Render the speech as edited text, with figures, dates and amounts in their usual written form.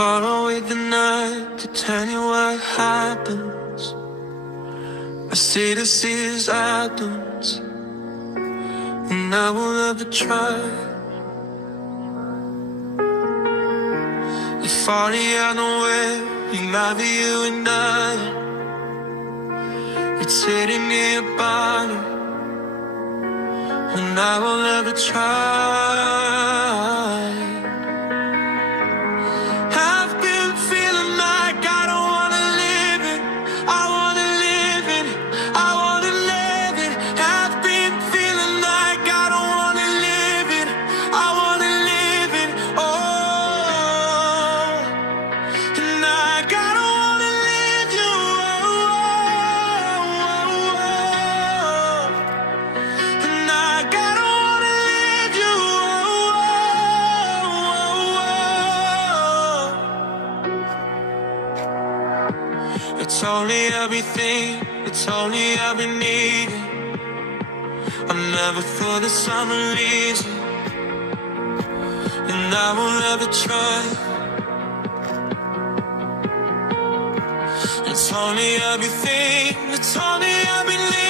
follow with the night to tell you what happens. I see the seas I don't, and I will never try. If only I know where you love you and I. It's sitting nearby, and I will never try. I've been feeling like I don't wanna live it. I wanna live it. I wanna live it. I've been feeling like I don't wanna live it. I wanna live it. Oh, and like I don't wanna live you. And like I don't wanna live you. It's only everything, it's only I've been needing. I never thought that someone leaves me, and I will never try. It's only everything, it's only I've been needing.